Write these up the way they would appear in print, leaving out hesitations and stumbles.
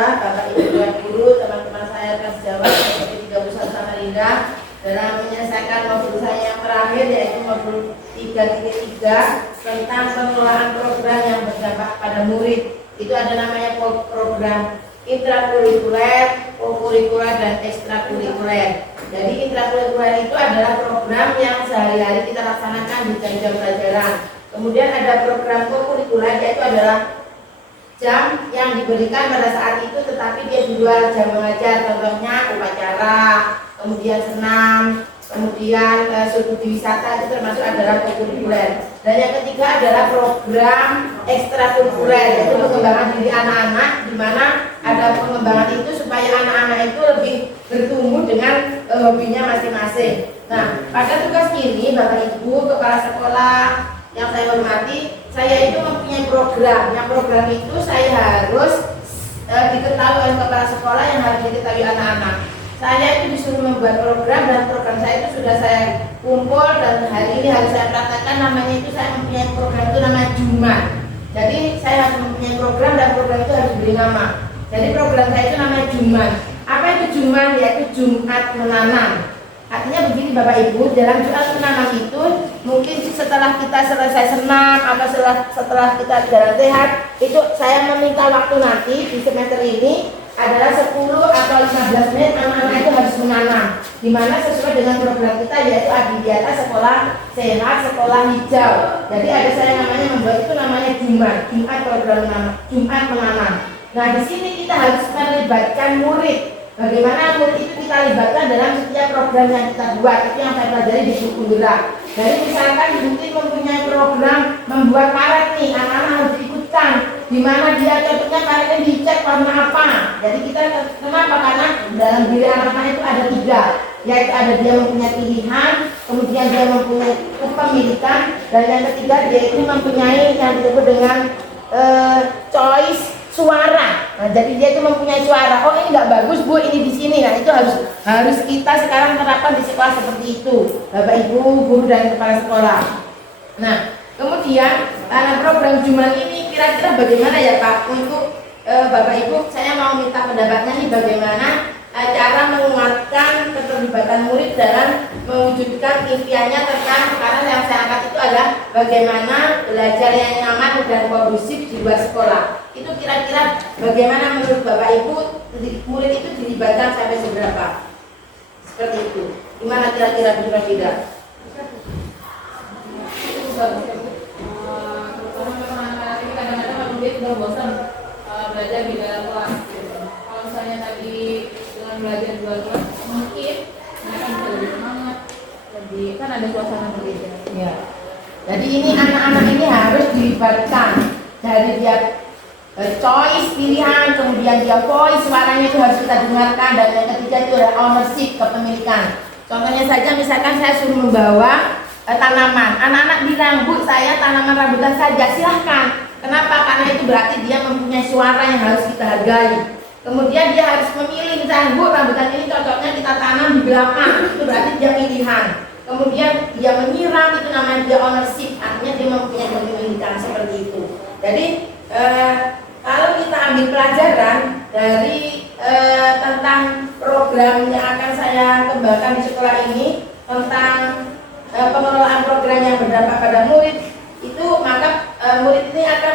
semua, Bapak Ibu dan Guru, teman-teman saya kelas Jawa SPP 31 Samarinda, dalam menyelesaikan modul saya yang terakhir yaitu modul 3.3 tentang pengelolaan program yang berdampak pada murid. Itu ada namanya program intrakurikuler, kokurikuler, dan ekstrakurikuler. Jadi intrakurikuler itu adalah program yang sehari-hari kita laksanakan di jam-jam pelajaran. Kemudian ada program kokurikuler, yaitu adalah jam yang diberikan pada saat itu tetapi dia di luar jam mengajar, contohnya upacara, kemudian senam, kemudian studi wisata, itu termasuk adalah kokurikuler. Dan yang ketiga adalah program ekstrakurikuler, yaitu pengembangan diri anak-anak, di mana ada pengembangan itu supaya anak-anak itu lebih bertumbuh dengan hobinya masing-masing. Nah, pada tugas ini Bapak Ibu kepala sekolah yang saya hormati, saya itu mempunyai program. Yang program itu saya harus diketahui oleh kepala sekolah, yang harus diketahui anak-anak. Saya itu disuruh membuat program, dan program saya itu sudah saya kumpul dan hari ini harus saya praktekkan. Namanya itu, saya mempunyai program itu namanya Jumat. Jadi saya harus mempunyai program dan program itu harus diberi nama. Jadi program saya itu namanya Jumat. Apa itu Jumat? Yaitu Jumat menanam. Artinya begini Bapak Ibu, dalam Jumat menanam itu mungkin setelah kita selesai senam atau setelah kita jalan sehat, itu saya meminta waktu nanti di semester ini adalah 10 atau 15 menit anak-anak itu harus menanam, dimana sesuai dengan program kita, yaitu Adidiata Sekolah Sehat Sekolah Hijau. Jadi ada saya namanya membuat itu namanya Jumat program menanam, Jumat menanam. Nah, di sini kita harus melibatkan murid. Bagaimana murid itu kita libatkan dalam setiap program yang kita buat. Itu yang saya pelajari di buku gerak. Jadi misalkan mungkin mempunyai program membuat karet nih, anak-anak harus diikutkan, di mana dia cocoknya karetnya dicek warna apa. Jadi kita kenapa? Karena dalam diri anak-anak itu ada 3, yaitu ada dia mempunyai pilihan, kemudian dia mempunyai kepemilikan, dan yang ketiga dia itu mempunyai yang disebut dengan choice suara. Nah, jadi dia itu mempunyai suara. Oh, ini nggak bagus Bu, ini di sini. Nah, itu harus kita sekarang terapkan di sekolah seperti itu, Bapak Ibu, guru dan kepala sekolah. Nah, kemudian program Jumat ini kira-kira bagaimana ya Pak? Untuk Bapak Ibu, saya mau minta pendapatnya nih, bagaimana cara menguatkan keterlibatan murid dalam mewujudkan impiannya tentang, karena yang saya angkat itu adalah bagaimana belajar yang nyaman dan kondusif di luar sekolah. Itu kira-kira bagaimana menurut Bapak Ibu murid itu dilibatkan sampai seberapa? Seperti itu. Gimana kira-kira kira-kira? Terutama anak-anak ini kadang-kadang murid sudah bosan belajar di dalam kelas. Kalau misalnya tadi dengan belajar di luar kelas, mungkin mereka bisa lebih semangat, lebih kan ada suasana berbeda. Ya. Jadi ini anak-anak ini harus dilibatkan dari dia choice pilihan, kemudian dia voice suaranya itu harus kita dengarkan, dan yang ketiga itu adalah ownership kepemilikan. Contohnya saja misalkan saya suruh membawa tanaman, anak-anak bilang Bu saya tanaman rambutan saja, silahkan. Kenapa? Karena itu berarti dia mempunyai suara yang harus kita hargai. Kemudian dia harus memilih, misalnya Bu rambutan ini cocoknya kita tanam di belakang, itu berarti dia pilihan. Kemudian dia menyiram, itu namanya dia ownership, artinya dia mempunyai kepemilikan seperti itu. Jadi kalau kita ambil pelajaran dari tentang program yang akan saya kembangkan di sekolah ini tentang pengelolaan program yang berdampak pada murid, itu maka murid ini akan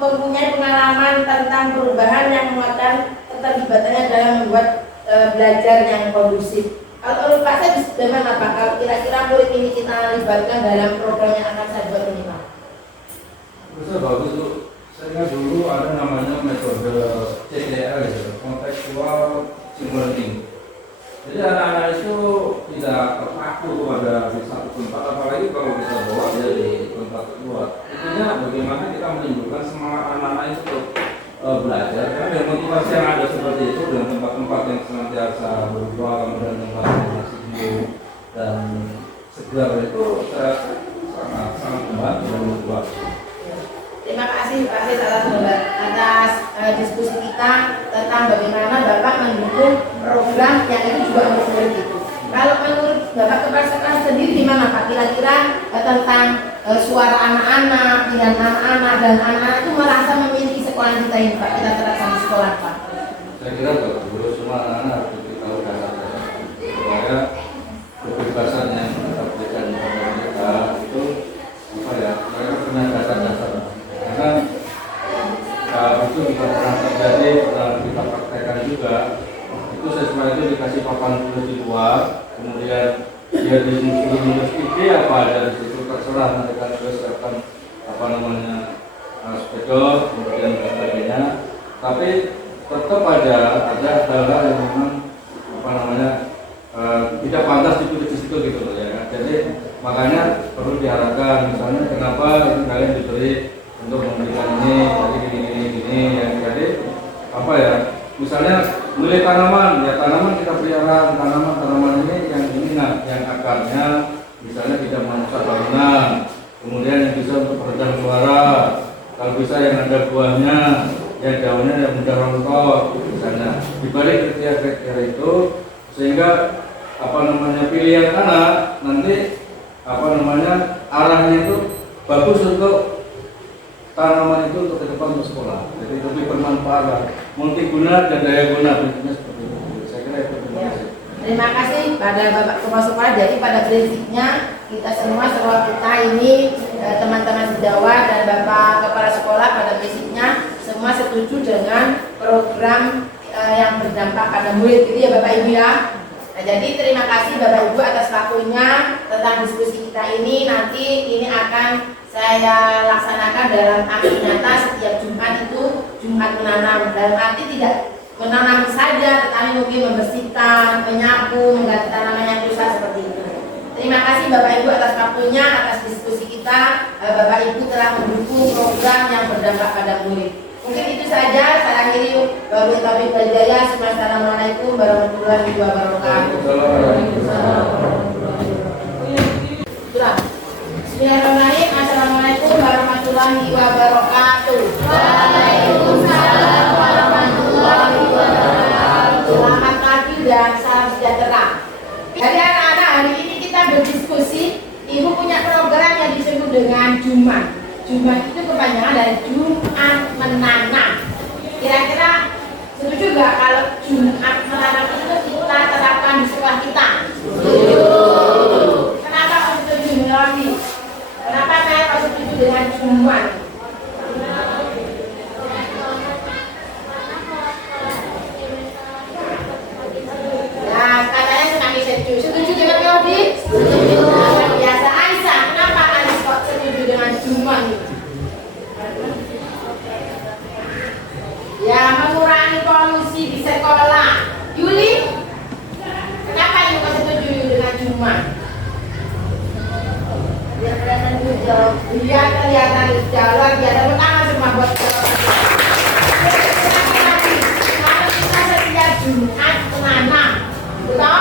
mempunyai pengalaman tentang perubahan yang menguatkan keterlibatannya dalam membuat belajar yang kondusif. Kalau menurut Pak saya bagaimana Pak? Kalau kira-kira murid ini kita libatkan dalam program yang akan saya buat ini Pak? Betul, bagus Bu. Saya ingat dulu ada namanya metode CDL gitu, contextual learning. Jadi anak-anak itu tidak terpaku pada di satu tempat, apalagi kalau kita bawa dia di tempat luar. Intinya bagaimana kita menimbulkan semangat anak-anak itu untuk belajar, karena dengan motivasi yang ada seperti itu dan tempat-tempat yang senantiasa berubah, kemudian tempat yang sejuk dan segar itu saya sangat membantu dan motivasi. Terima kasih Pak Sis atas diskusi kita tentang bagaimana Bapak mendukung program yang itu juga untuk murid itu. Kalau menurut Bapak kepala sekolah sendiri gimana Pak? Kira-kira tentang suara anak-anak, pilihan anak-anak, dan anak-anak itu merasa memiliki sekolah kita ini Pak, kita terapkan di sekolah Pak. saya kira bagus, semua anak-anak harus diberitahu dasar-dasar supaya kebebasan yang kita berikan kepada mereka itu apa ya, mereka punya dasar-dasar, karena itu juga pernah terjadi, pernah kita praktekkan juga. Itu siswa itu dikasih papan tulis di luar, kemudian dia disuruh ide apa dari situ, terserah mereka siapkan apa namanya spedol, kemudian dan sebagainya. Tapi tetap ada hal-hal yang memang apa namanya tidak pantas ditulis di situ gitu loh ya. Jadi makanya perlu diharapkan, misalnya kenapa itu kalian diberi untuk memberikan ini, jadi gini ya. Jadi apa ya? Misalnya milih tanaman, ya tanaman kita pelihara, tanaman ini yang akarnya misalnya tidak merusak bangunan, kemudian yang bisa untuk peredam suara, kalau bisa yang ada buahnya, yang daunnya yang mudah rontok, misalnya. Dibalik kriteria itu, sehingga apa namanya pilihan anak nanti apa namanya arahnya itu bagus untuk tanaman itu untuk ke depan untuk sekolah. Jadi lebih bermanfaat, multiguna dan daya guna, bentuknya seperti itu. Saya kira itu. Terima kasih pada Bapak Kepala Sekolah. Jadi pada prinsipnya kita semua sekolah kita ini teman-teman sejawat dan Bapak Kepala Sekolah pada prinsipnya semua setuju dengan program yang berdampak pada murid, gitu ya Bapak Ibu ya. Nah, jadi terima kasih Bapak Ibu atas waktunya tentang diskusi kita ini. Nanti ini akan saya laksanakan dalam aksi nyata setiap Jumat, itu Jumat menanam. Dalam arti tidak menanam saja, tetapi mungkin membersihkan, menyapu, mengganti tanaman yang rusak seperti itu. Terima kasih Bapak Ibu atas waktunya, atas diskusi kita. Bapak Ibu telah mendukung program yang berdampak pada murid. Mungkin itu saja. Saya akhiri. Wabillahi taufiq wal hidayah. Assalamualaikum warahmatullahi wabarakatuh. Bismillahirrahmanirrahim. Assalamualaikum warahmatullahi wabarakatuh. Waalaikumsalam warahmatullahi wabarakatuh. Selamat pagi dan salam sejahtera. Jadi anak-anak, hari ini kita berdiskusi. Ibu punya program yang disebut dengan Jumat. Jumat itu kepanjangan dari Jumat menanam. Kira-kira setuju nggak kalau Jumat menanam itu kita terapkan di sekolah kita? Setuju. Kenapa kau setuju Melody? Kenapa saya kau setuju dengan Jumat? Ya, katanya semakin setuju. Setuju dengan Melody? Setuju. Biasa Aisyah, kenapa Aisyah kok setuju dengan Jumat? Ya, mengurangi polusi di sekolah. Yuli, kenapa Ibu kau setuju dengan Jumat? Biar kelihatan hijau. Biar kelihatan hijau. Luar biasa. Pertama semua buat kalau kita setiap Jumat menanam, betul?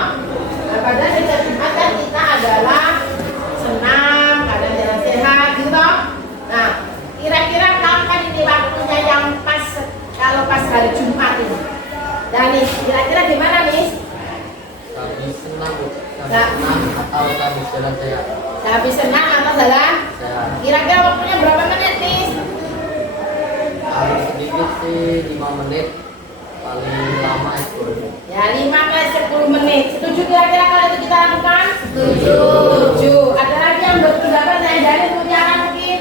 Nah, padahal setiap Jumat kan kita adalah senam, kadang jalan sehat, gitu. Nah, kira-kira kapan ini waktunya yang pas? Kalau pas hari Jumat ini, Dani, kira-kira gimana nih? Habis senang atau habis jalan sehat? Habis senang atau jalan? Sehat. Kira-kira waktunya berapa menit nih? Paling sedikit sih 5 menit, paling lama itu. Ya 5-10 menit. Setuju kira-kira kalau itu kita lakukan? Setuju. Setuju. Ada lagi yang berpendapat lain dari Mutiara mungkin?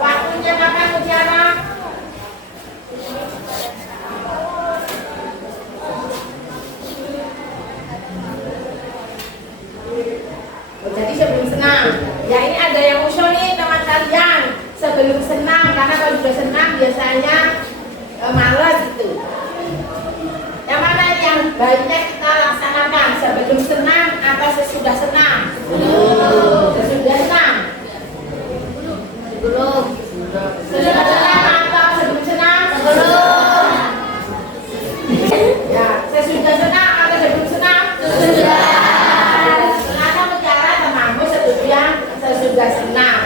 Waktunya kapan Mutiara? Jadi sebelum senam, ya ini ada yang usul nih teman kalian sebelum senam, karena kalau sudah senam biasanya malas gitu. Yang mana yang baiknya kita laksanakan sebelum senam atau sesudah senam? Sesudah senam. Sebelum. Sesudah senam atau sebelum senam? Sebelum. Ya, sesudah senam atau sebelum senam? Sesudah. Sesudah senam.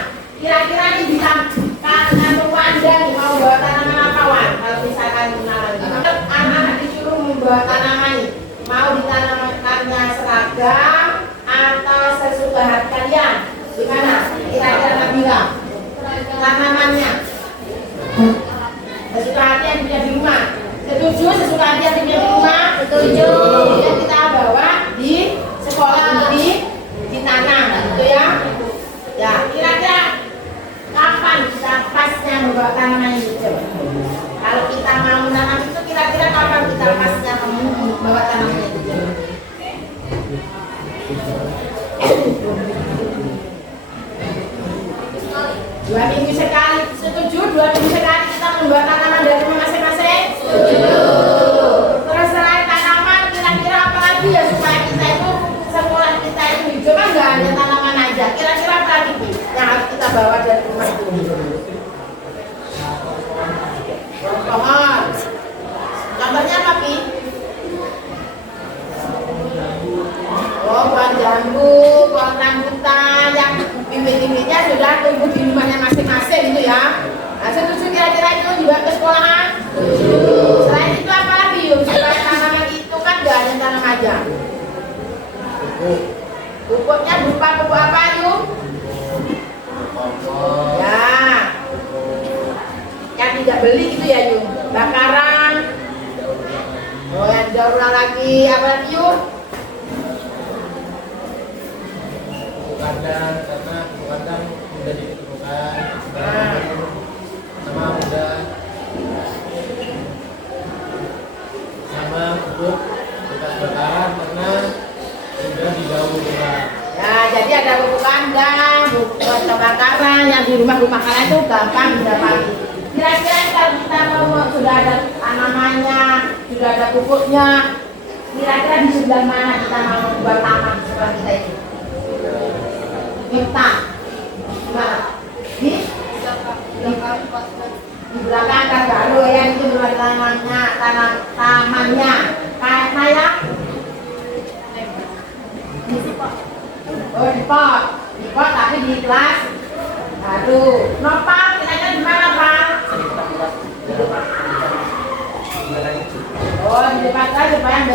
Kira-kira ini bisa kangen Wanda nih mau bawa tanaman apa Wan? Kalau misalkan anak-anak disuruh membawa tanaman nih, mau ditanamkannya seragam atau sesuka hati kalian? Gimana? Kira-kira Nabila? Tanamannya sesuka hati yang punya di rumah. Setuju sesuka latihan di rumah? Setuju. Yang kita bawa di sekolah ditanam, gitu ya. Ya, kira-kira kapan kita pasnya membawa tanaman itu? Kalau kita mau menanam itu kira-kira kapan kita pasnya membawa tanaman itu? 2 minggu sekali. Setuju? 2 minggu sekali kita membawa tanaman dari rumah masing-masing? Setuju. Terus selain tanaman, kira-kira apa lagi ya supaya kita itu sekolah kita itu hijau? Kan nggak hanya tanaman aja. Kira-kira apa lagi Pi, yang harus kita bawa dari rumah itu? Pohon. Contohnya apa Pi? Oh, pohon jambu, pohon rambutan yang bibit-bibitnya sudah tumbuh di rumahnya masing-masing itu ya. Nah, setuju kira-kira itu juga ke sekolahan? Setuju. Selain itu apa lagi yuk? Supaya tanaman itu kan gak hanya tanam aja. Pupuknya berupa pupuk apa yuk? Ya, yang tidak beli gitu ya yuk. Bakaran. Oh, yang daur ulang lagi apa lagi yuk? Kadang karena kadang mudah ditemukan sama mudah sama pupuk bekas bakaran karena sudah didaur ulang. Ya, jadi ada pupuk kandang, pupuk bakaran yang di rumah-rumah kalian itu gampang didapati. Kira-kira kalau kita mau sudah ada tanamannya, sudah ada pupuknya, kira-kira di sebelah mana kita mau buat taman sekolah kita itu? Minta gimana? Di belakang kan baru ya, itu buat tamannya kayak oh di pot tapi di kelas aduh nopal kira-kira gimana Pak? Oh di depan saja supaya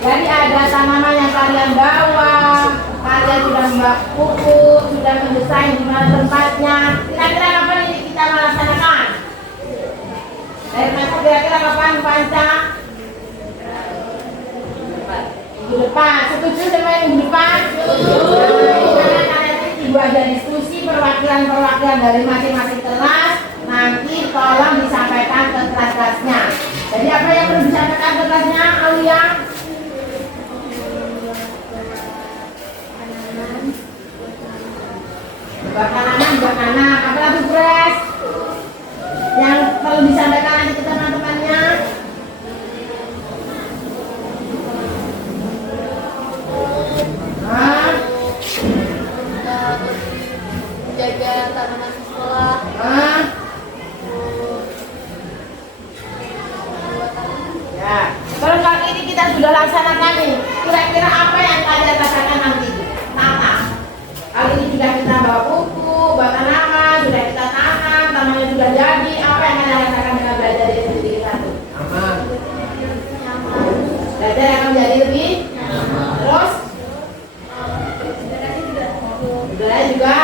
jadi ada tanaman yang kalian bawa, kalian sudah membawa pupuk, sudah mendesain di mana tempatnya. Kira-kira kapan ini kita melaksanakan? Dari masa kira-kira kapan Panca? Minggu depan. Setuju sama minggu depan? Karena kalian ini dibuat ada diskusi perwakilan-perwakilan dari masing-masing kelas. Nanti tolong disampaikan ke kelas-kelasnya. Jadi apa yang perlu disampaikan ke kelasnya, Aulia? Tanaman, apa lagi Pres? Yang perlu disampaikan nanti ke teman-temannya? Jaga tanaman sekolah. Ya, kalau kali ini kita sudah laksanakan nih. Kira-kira apa yang kalian rasakan nanti? Tata. Kali ini sudah kita bawa pupuk, bawa tanaman, sudah kita tanam, tanamannya sudah jadi. Apa yang kalian rasakan dengan belajar di SD kita tuh? Aman. Belajar akan menjadi lebih terus udara juga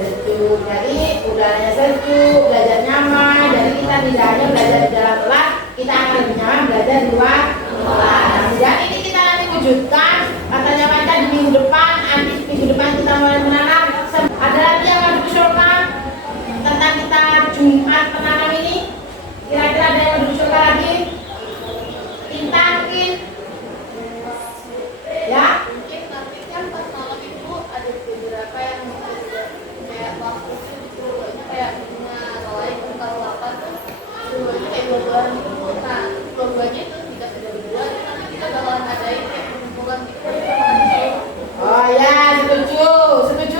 sejuk, jadi udaranya sejuk, belajar nyaman. Jadi kita tidak hanya belajar di dalam kelas, kita akan lebih nyaman belajar di luar kelas. Dan ini kita nanti wujudkan, katanya Panca di minggu depan. Nanti minggu depan kita mulai menanam. Ada lagi yang mau diusulkan tentang kita Jumat menanam ini? Kira-kira ada yang mau diusulkan lagi? Tinta mungkin? Ya? Mungkin nanti kan pas malam itu ada beberapa yang kayak waktu itu kayak bunga atau lain kalau apa tuh dua-duanya kayak dua-duaan gitu. Nah dua-duanya itu jika sudah berdua nanti kita bakalan adain kayak pengumpulan gitu. Oh ya, setuju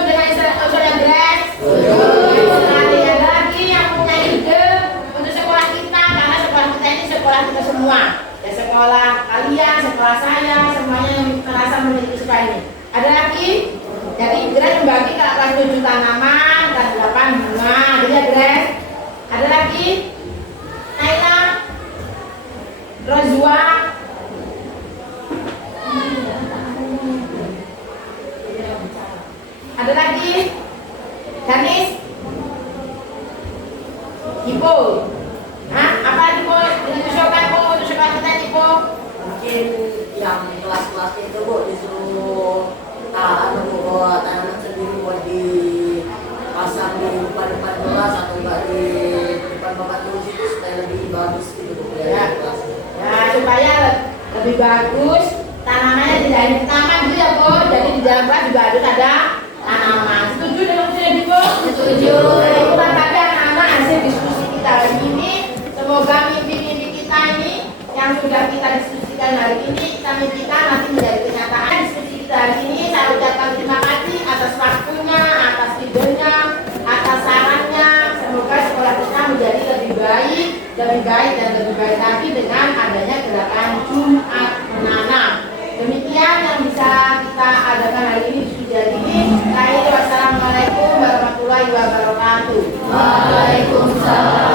dengan usul yang Grace? Setuju. Sekali ada lagi yang punya ide untuk sekolah kita, karena sekolah kita ini sekolah kita semua. Ya sekolah kalian, sekolah saya, semuanya yang merasa memiliki sekolah ini. Ada lagi? Jadi Grace membagi ke kelas 7 tanaman, kelas 8 bunga. Jadi ya Grace. Ada lagi? Naila, Rozwa. Ada lagi? Danis? Ibu? Hah? Apa lagi mau diusulkan Bu? Mungkin yang kelas-kelas itu Bu disuruh bawa tanaman sendiri buat dipasang di depan-depan kelas atau enggak di depan papan tulis itu supaya lebih bagus gitu Bu. Ya. Kelas. Ya, supaya lebih bagus tanamannya tidak di taman gitu ya Bu. Jadi di dalam kelas juga harus ada tanaman. Setuju dengan usulan Ibu? Setuju. Itulah tadi anak-anak hasil diskusi kita hari ini. Semoga mimpi-mimpi kita ini yang sudah kita diskusikan hari ini, kita mimpikan nanti menjadi kenyataan. Diskusi kita hari ini saya ucapkan terima kasih atas waktunya, atas idenya, atas sarannya. Semoga sekolah kita menjadi lebih baik dan lebih baik lagi dengan adanya gerakan Jumat Menanam. Demikian yang bisa kita adakan hari ini di studio ini. Wassalamualaikum warahmatullahi wabarakatuh. Waalaikumsalam.